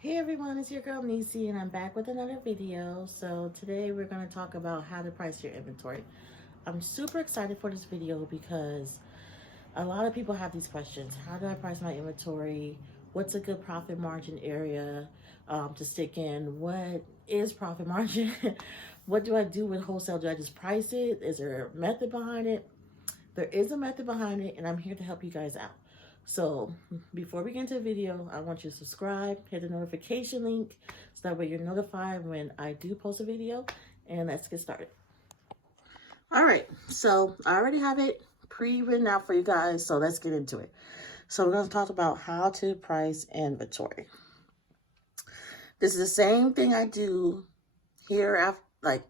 Hey everyone, it's your girl NIECEY and I'm back with another video. So today we're going to talk about how to price your inventory. I'm super excited for this video because a lot of people have these questions. How do I price my inventory? What's a good profit margin area to stick in? What is profit margin? What do I do with wholesale? Do I just price it? Is there a method behind it? There is a method behind it and I'm here to help you guys out. So before we get into the video, I want you to subscribe, hit the notification link, so that way you're notified when I do post a video, and let's get started. All right, so I already have it pre-written out for you guys, so let's get into it. So we're gonna talk about how to price inventory. This is the same thing I do here, after, like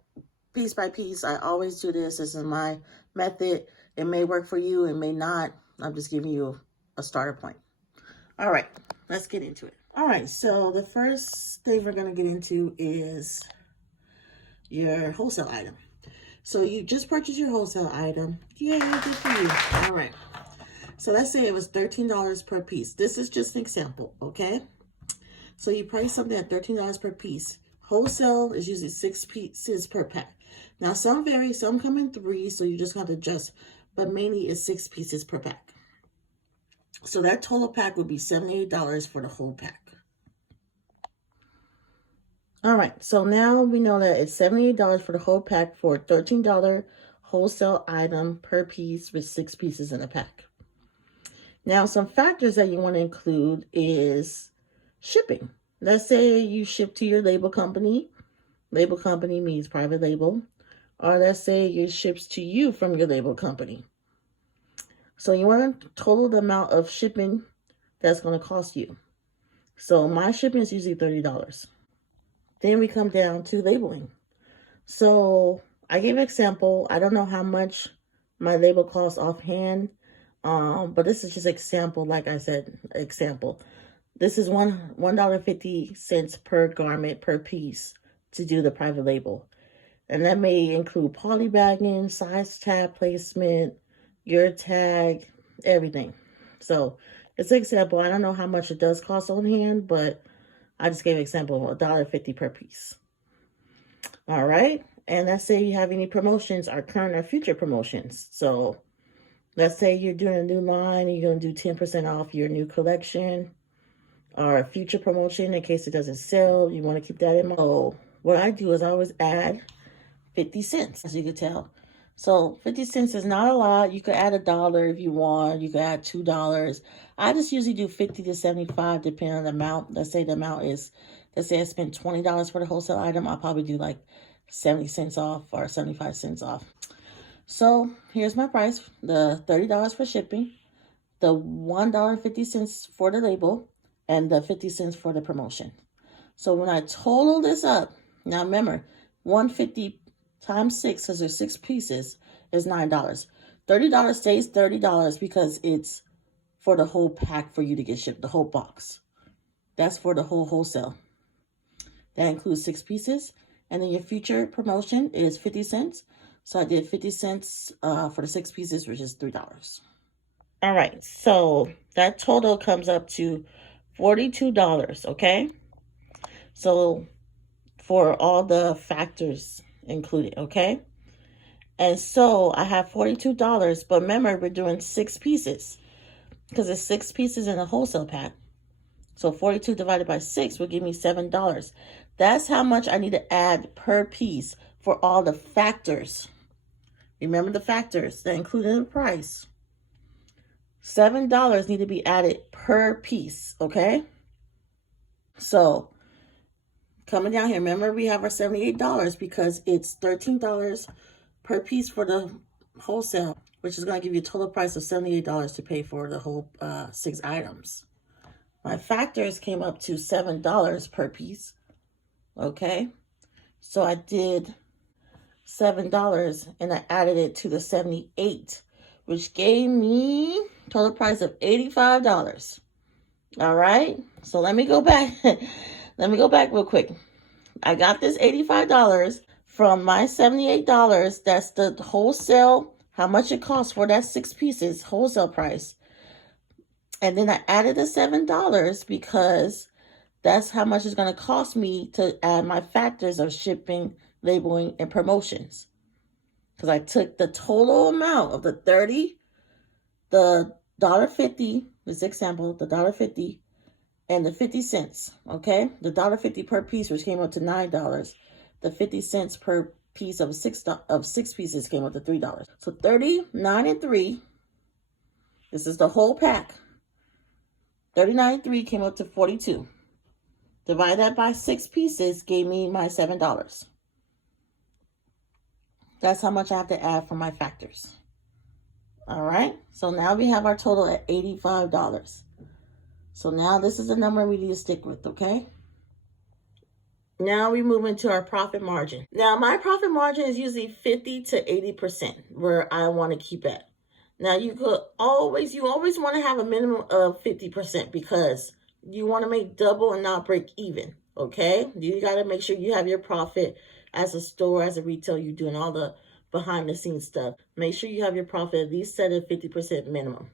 piece by piece. I always do this. This is my method. It may work for you, it may not. I'm just giving you a starter point. All right, let's get into it. All right, so the first thing we're going to get into is your wholesale item. So you just purchased your wholesale item. Yay, good for you. All right. So let's say it was $13 per piece. This is just an example, okay? So you price something at $13 per piece. Wholesale is usually 6 pieces per pack. Now some vary, some come in 3, so you just got to adjust, but mainly it's 6 pieces per pack. So that total pack would be $78 for the whole pack. All right, so now we know that it's $78 for the whole pack for a $13 wholesale item per piece with 6 pieces in a pack. Now, some factors that you want to include is shipping. Let's say you ship to your label company. Label company means private label. Or let's say it ships to you from your label company. So you want to total the amount of shipping that's going to cost you. So my shipping is usually $30. Then we come down to labeling. So I gave an example. I don't know how much my label costs offhand, but this is just example. Like I said, example. This is $1.50 per garment per piece to do the private label. And that may include polybagging, size tab placement, your tag, everything. So it's an example. I don't know how much it does cost on hand, but I just gave an example of $1.50 per piece. All right. And let's say you have any promotions or current or future promotions. So let's say you're doing a new line and you're going to do 10% off your new collection or a future promotion in case it doesn't sell. You want to keep that in mind. So what I do is I always add 50 cents, as you can tell. So 50 cents is not a lot. You could add $1 if you want. You could add $2. I just usually do 50 to 75 depending on the amount. Let's say the amount is, let's say I spent $20 for the wholesale item. I'll probably do like 70 cents off or 75 cents off. So here's my price. The $30 for shipping, the $1.50 for the label, and the 50 cents for the promotion. So when I total this up, now remember, 150 times 6, because there's 6 pieces, is $9. $30 stays $30 because it's for the whole pack for you to get shipped, the whole box. That's for the whole wholesale. That includes 6 pieces. And then your future promotion is 50 cents. So I did 50 cents for the 6 pieces, which is $3. All right, so that total comes up to $42, okay? So for all the factors included, okay? And so I have $42, but remember we're doing 6 pieces because it's 6 pieces in a wholesale pack. So 42 divided by 6 will give me $7. That's how much I need to add per piece for all the factors. Remember the factors that included in the price. $7 need to be added per piece, okay? So coming down here, remember we have our $78 because it's $13 per piece for the wholesale, which is going to give you a total price of $78 to pay for the whole 6 items. My factors came up to $7 per piece, okay? So I did $7 and I added it to the 78, which gave me total price of $85. All right, so let me go back. Let me go back real quick. I got this $85 from my $78. That's the wholesale, how much it costs for that 6 pieces, wholesale price. And then I added the $7 because That's how much it's going to cost me to add my factors of shipping, labeling, and promotions. Because I took the total amount of the 30, the $1.50, this example, the $1.50, and the 50 cents, okay? The $1.50 per piece, which came up to $9. The 50 cents per piece of six pieces came up to $3. So 30, 9, and 3, this is the whole pack. 39 and 3 came up to 42. Divide that by 6 pieces gave me my $7. That's how much I have to add for my factors. All right, so now we have our total at $85. So now this is the number we need to stick with, okay? Now we move into our profit margin. Now my profit margin is usually 50 to 80% where I want to keep at. Now you always want to have a minimum of 50% because you want to make double and not break even, okay? You got to make sure you have your profit as a store, as a retail, you're doing all the behind the scenes stuff. Make sure you have your profit at least set at 50% minimum.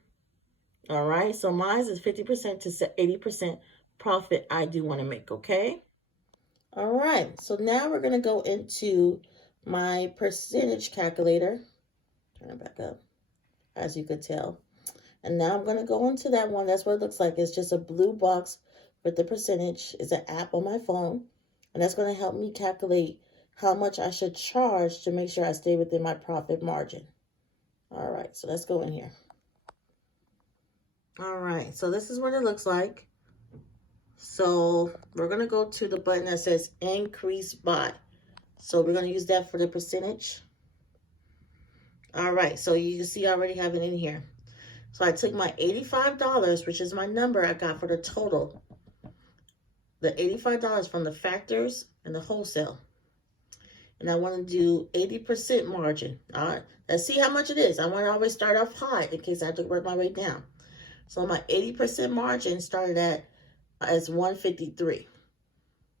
All right, so mine is 50% to 80% profit I do want to make, okay? All right, so now we're going to go into my percentage calculator. Turn it back up, as you could tell. And now I'm going to go into that one. That's what it looks like. It's just a blue box with the percentage. It's an app on my phone. And that's going to help me calculate how much I should charge to make sure I stay within my profit margin. All right, so let's go in here. All right, so this is what it looks like. So we're going to go to the button that says increase by. So we're going to use that for the percentage. All right, so you can see I already have it in here. So I took my $85, which is my number I got for the total. The $85 from the factors and the wholesale. And I want to do 80% margin. All right, let's see how much it is. I want to always start off high in case I have to work my way down. So my 80% margin started at as 153.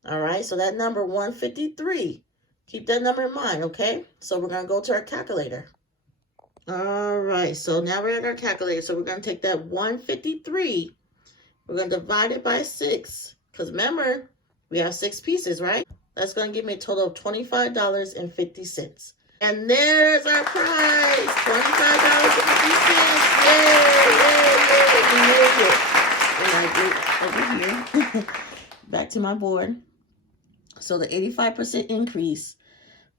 All right, so that number 153, keep that number in mind, okay? So we're going to go to our calculator. All right, so now we're at our calculator. So we're going to take that 153, we're going to divide it by 6, because remember, we have 6 pieces, right? That's going to give me a total of $25.50. And there's our price, $25.50. Yay, we made it. And I get over here, back to my board. So the 85% increase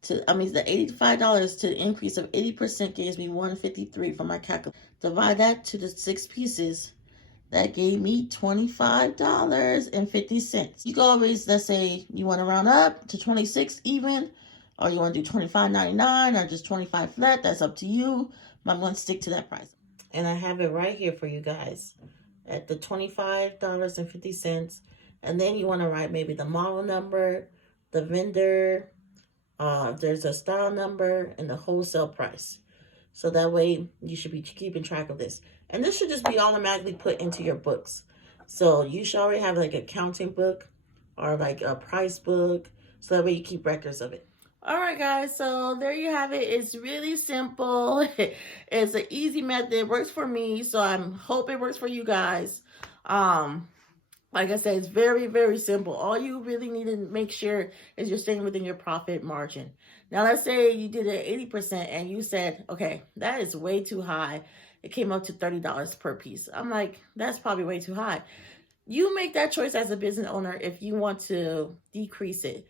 the $85 to the increase of 80% gives me 153 from my calculator. Divide that to the 6 pieces. That gave me $25.50. You can always, let's say you want to round up to 26 even, or you want to do $25.99 or just 25 flat. That's up to you. I'm going to stick to that price. And I have it right here for you guys at the $25.50. And then you want to write maybe the model number, the vendor, there's a style number, and the wholesale price. So that way you should be keeping track of this. And this should just be automatically put into your books. So you should already have like a accounting book or like a price book. So that way you keep records of it. All right, guys. So there you have it. It's really simple. It's an easy method. It works for me. So I hope it works for you guys. Like I said, it's very, very simple. All you really need to make sure is you're staying within your profit margin. Now, let's say you did it 80% and you said, okay, that is way too high. It came up to $30 per piece. I'm like, that's probably way too high. You make that choice as a business owner if you want to decrease it.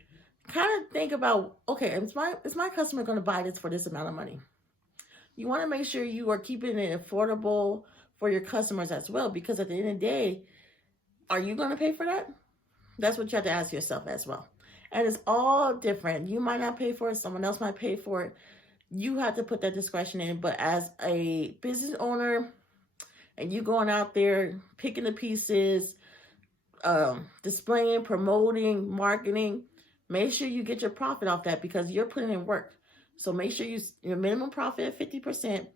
Kind of think about, okay, is my customer going to buy this for this amount of money? You want to make sure you are keeping it affordable for your customers as well, because at the end of the day, are you going to pay for that? That's what you have to ask yourself as well. And it's all different. You might not pay for it. Someone else might pay for it. You have to put that discretion in. But as a business owner, and you going out there, picking the pieces, displaying, promoting, marketing, make sure you get your profit off that because you're putting in work. So make sure your minimum profit at 50%.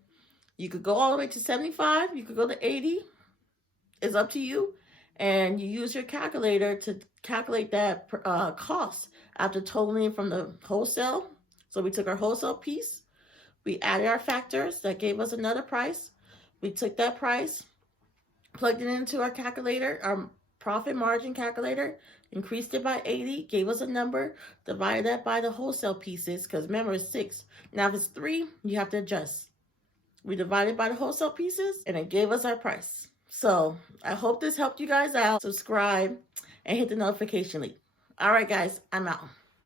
You could go all the way to 75. You could go to 80. It's up to you. And you use your calculator to calculate that cost after totaling from the wholesale. So we took our wholesale piece. We added our factors. That gave us another price. We took that price, plugged it into our calculator, our profit margin calculator, increased it by 80, gave us a number, divided that by the wholesale pieces, because remember it's 6. Now if it's 3, you have to adjust. We divided by the wholesale pieces, and it gave us our price. So I hope this helped you guys out. Subscribe and hit the notification link. All right, guys, I'm out.